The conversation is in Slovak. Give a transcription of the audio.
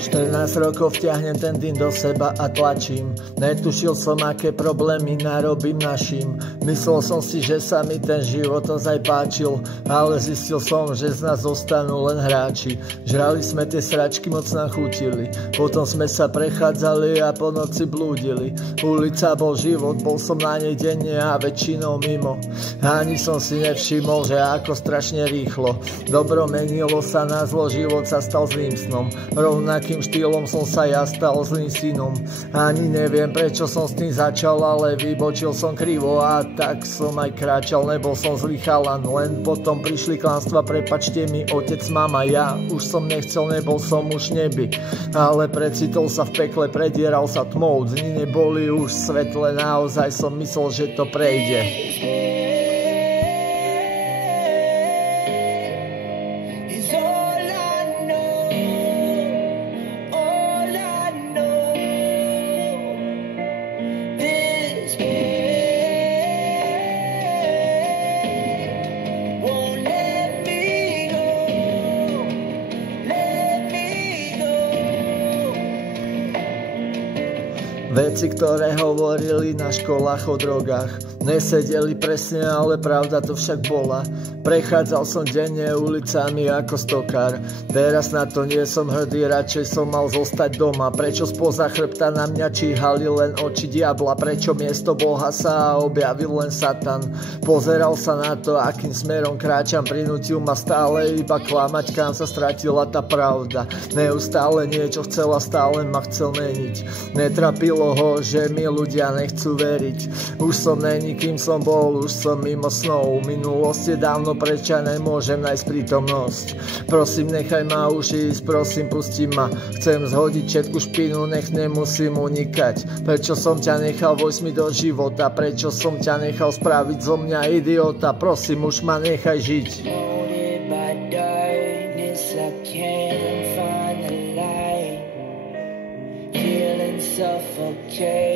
14 rokov vtiahnem ten dým do seba a tlačím. Netušil som, aké problémy narobím našim. Myslel som si, že sa mi ten život ozaj páčil, ale zistil som, že z nás zostanú len hráči. Žrali sme tie sračky, moc nám chutili. Potom sme sa prechádzali a po noci blúdili. Ulica bol život, bol som na nej denne a väčšinou mimo. Ani som si nevšimol, že ako strašne rýchlo dobro menilo sa na zlo, život sa stal zlým snom. Rovnakým štýlom som sa ja stal zlým synom. Ani neviem, prečo som s tým začal, ale vybočil som krivo a tak som aj kráčal. Nebol som zlý chalan, len potom prišli klamstva. Prepačte mi, otec, mama, ja už som nechcel, nebol som už neby, ale precitol sa v pekle, predieral sa tmou. Dni neboli už svetlé, naozaj som myslel, že to prejde. Veci, ktoré hovorili na školách o drogách, nesedeli presne, ale pravda to však bola. Prechádzal som denne ulicami ako stokár. Teraz na to nie som hrdý, radšej som mal zostať doma. Prečo spoza chrbta na mňa číhali len oči diabla? Prečo miesto Boha sa objavil len Satan? Pozeral sa na to, akým smerom kráčam, prinútil ma stále iba klamať, kam sa stratila tá pravda. Neustále niečo chcel a stále ma chcel meniť. Netrapilo ho, že mi ľudia nechcú veriť. Už som není, kým som bol, už som mimo snov. Minulosť je dávno preč a nemôžem nájsť prítomnosť. Prosím, nechaj ma už ísť, prosím, pusti ma. Chcem zhodiť všetku špinu, nech nemusím unikať. Prečo som ťa nechal vojsť mi do života? Prečo som ťa nechal spraviť zo mňa idiota? Prosím, už ma nechaj žiť. Suffocate.